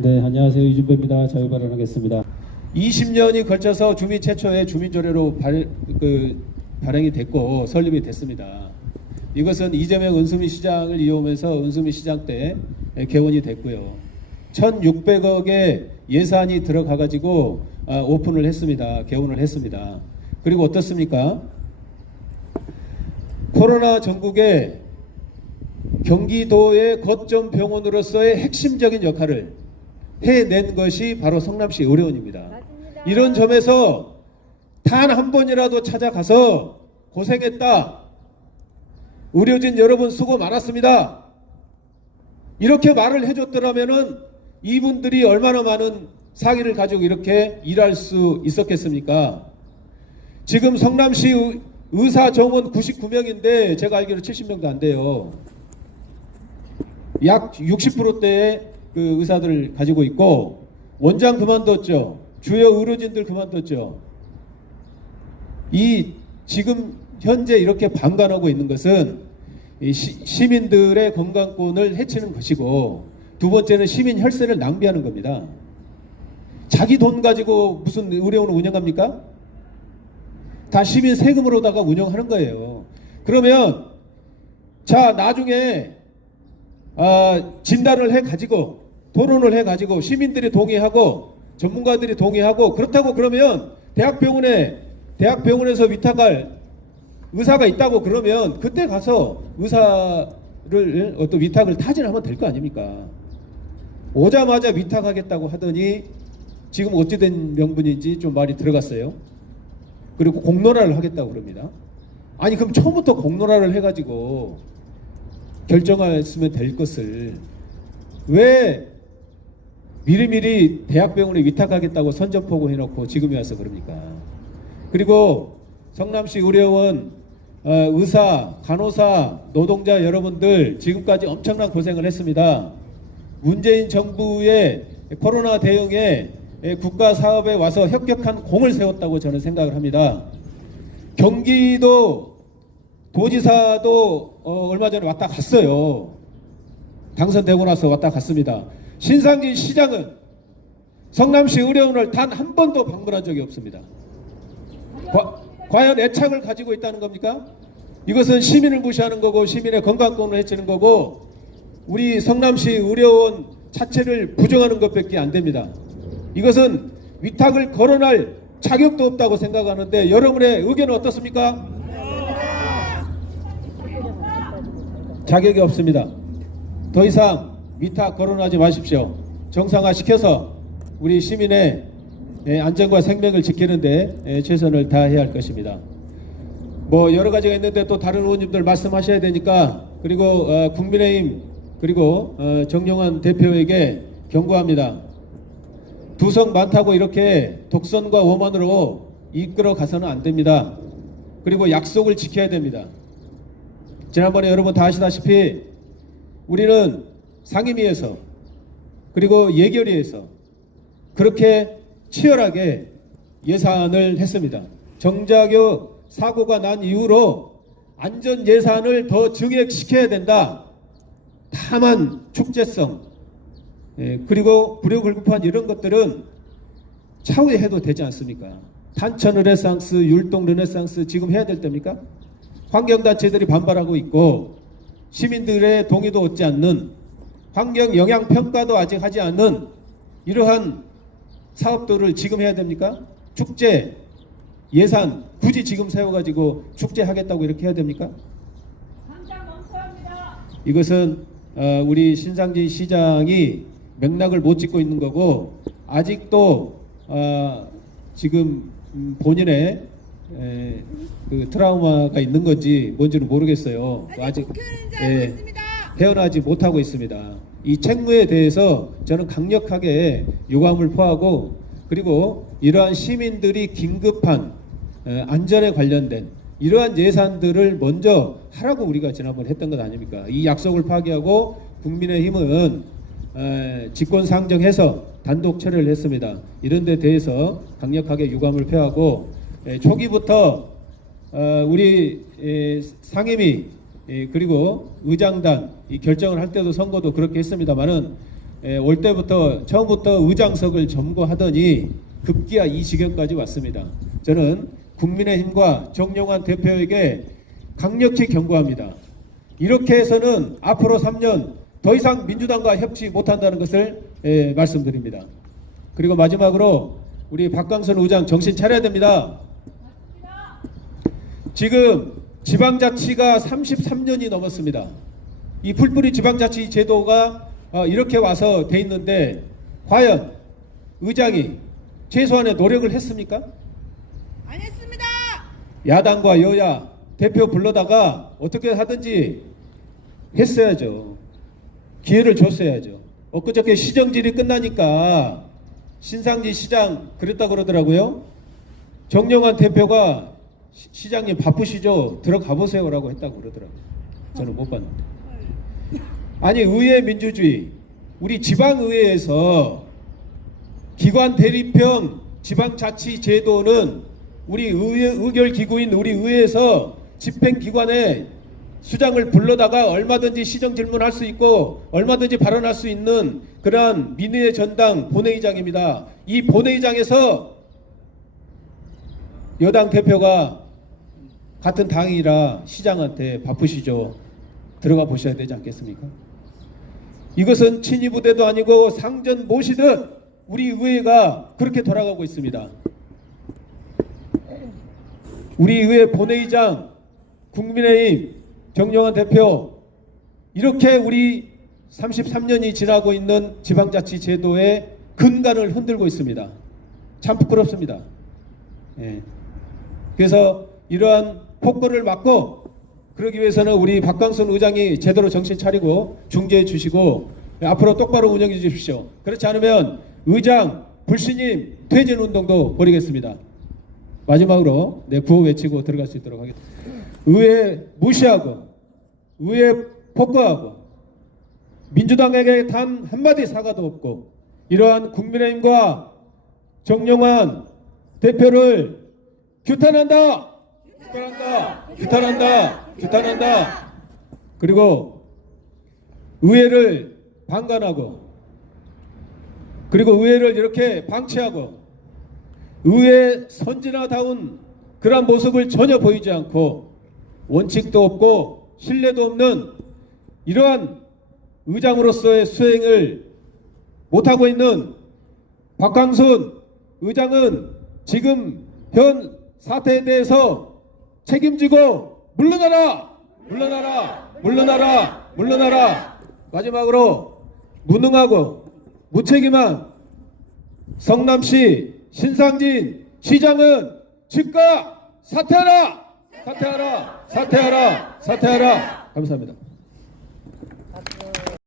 네, 안녕하세요. 이준배입니다. 자유발언하겠습니다. 20년이 걸쳐서 주민 최초의 주민조례로 발행이 됐고 설립이 됐습니다. 이것은 이재명 은수미 시장을 이용해서 은수미 시장 때 개원이 됐고요. 1,600억의 예산이 들어가가지고 오픈을 했습니다. 개원을 했습니다. 그리고 어떻습니까? 코로나 전국에 경기도의 거점 병원으로서의 핵심적인 역할을 해낸 것이 바로 성남시 의료원입니다. 맞습니다. 이런 점에서 단 한 번이라도 찾아가서 고생했다. 의료진 여러분 수고 많았습니다. 이렇게 말을 해줬더라면은 이분들이 얼마나 많은 사기를 가지고 이렇게 일할 수 있었겠습니까? 지금 성남시 의사 정원 99명인데 제가 알기로 70명도 안 돼요. 약 60%대의 그 의사들을 가지고 있고 원장 그만뒀죠. 주요 의료진들 그만뒀죠. 이 지금 현재 이렇게 방관하고 있는 것은 시민들의 건강권을 해치는 것이고, 두 번째는 시민 혈세를 낭비하는 겁니다. 자기 돈 가지고 무슨 의료원을 운영합니까? 다 시민 세금으로다가 운영하는 거예요. 그러면 자 나중에 진단을 해가지고 토론을 해가지고 시민들이 동의하고 전문가들이 동의하고 그렇다고 그러면 대학병원에서 위탁할 의사가 있다고 그러면 그때 가서 의사를 어떤 위탁을 타진하면 될 거 아닙니까? 오자마자 위탁하겠다고 하더니 지금 어찌된 명분인지 좀 말이 들어갔어요. 그리고 공론화를 하겠다고 그럽니다. 아니 그럼 처음부터 공론화를 해가지고 결정했으면 될 것을 왜 미리미리 대학병원에 위탁하겠다고 선전포고 해놓고 지금에 와서 그럽니까? 그리고 성남시 의료원 의사, 간호사, 노동자 여러분들 지금까지 엄청난 고생을 했습니다. 문재인 정부의 코로나 대응에 국가 사업에 와서 혁혁한 공을 세웠다고 저는 생각을 합니다. 경기도 도지사도 얼마 전에 왔다 갔어요. 당선되고 나서 왔다 갔습니다. 신상진 시장은 성남시 의료원을 단 한 번도 방문한 적이 없습니다. 과연 애착을 가지고 있다는 겁니까? 이것은 시민을 무시하는 거고 시민의 건강권을 해치는 거고 우리 성남시 의료원 자체를 부정하는 것밖에 안 됩니다. 이것은 위탁을 거론할 자격도 없다고 생각하는데 여러분의 의견은 어떻습니까? 자격이 없습니다. 더 이상 위탁 거론하지 마십시오. 정상화시켜서 우리 시민의 안전과 생명을 지키는데 최선을 다해야 할 것입니다. 뭐 여러 가지가 있는데 또 다른 의원님들 말씀하셔야 되니까 그리고 국민의힘 그리고 정용환 대표에게 경고합니다. 두성 많다고 이렇게 독선과 오만으로 이끌어 가서는 안 됩니다. 그리고 약속을 지켜야 됩니다. 지난번에 여러분 다 아시다시피 우리는 상임위에서 그리고 예결위에서 그렇게 치열하게 예산을 했습니다. 정자교 사고가 난 이후로 안전 예산을 더 증액시켜야 된다. 다만 축제성 그리고 불효불급한 이런 것들은 차후에 해도 되지 않습니까? 탄천 르네상스, 율동 르네상스 지금 해야 될 때입니까? 환경단체들이 반발하고 있고 시민들의 동의도 얻지 않는 환경 영향 평가도 아직 하지 않는 이러한 사업들을 지금 해야 됩니까? 축제 예산 굳이 지금 세워가지고 축제하겠다고 이렇게 해야 됩니까? 당장 멈춰야 합니다. 이것은 우리 신상진 시장이 맥락을 못 짚고 있는 거고 아직도 지금 본인의 그 트라우마가 있는 건지 뭔지는 모르겠어요. 아직 헤어나지 못하고 있습니다. 이 책무에 대해서 저는 강력하게 유감을 표하고 그리고 이러한 시민들이 긴급한 안전에 관련된 이러한 예산들을 먼저 하라고 우리가 지난번에 했던 것 아닙니까? 이 약속을 파기하고 국민의힘은 직권상정해서 단독 처리를 했습니다. 이런 데 대해서 강력하게 유감을 표하고 초기부터 우리 상임위 그리고 의장단 이 결정을 할 때도 선거도 그렇게 했습니다만은 올 때부터 처음부터 의장석을 점거하더니 급기야 이 지경까지 왔습니다. 저는 국민의힘과 정영환 대표에게 강력히 경고합니다. 이렇게 해서는 앞으로 3년 더 이상 민주당과 협치 못한다는 것을 말씀드립니다. 그리고 마지막으로 우리 박광선 의장 정신 차려야 됩니다. 지금 지방자치가 33년이 넘었습니다. 이 풀뿌리 지방자치 제도가 이렇게 와서 돼 있는데 과연 의장이 최소한의 노력을 했습니까? 안 했습니다. 야당과 여야 대표 불러다가 어떻게 하든지 했어야죠. 기회를 줬어야죠. 엊그저께 시정질이 끝나니까 신상지 시장 그랬다 그러더라고요. 정영환 대표가 시장님 바쁘시죠? 들어가 보세요라고 했다고 그러더라고요. 저는 못 봤는데. 아니 의회 민주주의 우리 지방의회에서 기관 대립형 지방자치 제도는 우리 의결기구인 우리 의회에서 집행기관의 수장을 불러다가 얼마든지 시정 질문할 수 있고 얼마든지 발언할 수 있는 그러한 민의의 전당 본회의장입니다. 이 본회의장에서 여당 대표가 같은 당이라 시장한테 바쁘시죠. 들어가 보셔야 되지 않겠습니까? 이것은 친이부대도 아니고 상전 모시듯 우리 의회가 그렇게 돌아가고 있습니다. 우리 의회 본회의장 국민의힘 정영환 대표 이렇게 우리 33년이 지나고 있는 지방자치 제도의 근간을 흔들고 있습니다. 참 부끄럽습니다. 그래서 이러한 폭거를 막고 그러기 위해서는 우리 박광선 의장이 제대로 정신 차리고 중재해 주시고 앞으로 똑바로 운영해 주십시오. 그렇지 않으면 의장 불신임 퇴진 운동도 벌이겠습니다. 마지막으로 구호 외치고 들어갈 수 있도록 하겠습니다. 의회 무시하고 의회 폭거하고 민주당에게 단 한마디 사과도 없고 이러한 국민의힘과 정영환 대표를 규탄한다. 규탄한다. 그리고 의회를 방관하고 그리고 의회를 이렇게 방치하고 의회 선진화다운 그런 모습을 전혀 보이지 않고 원칙도 없고 신뢰도 없는 이러한 의장으로서의 수행을 못하고 있는 박광순 의장은 지금 현 사태에 대해서 책임지고 물러나라. 마지막으로 무능하고 무책임한 성남시 신상진 시장은 즉각 사퇴하라. 감사합니다.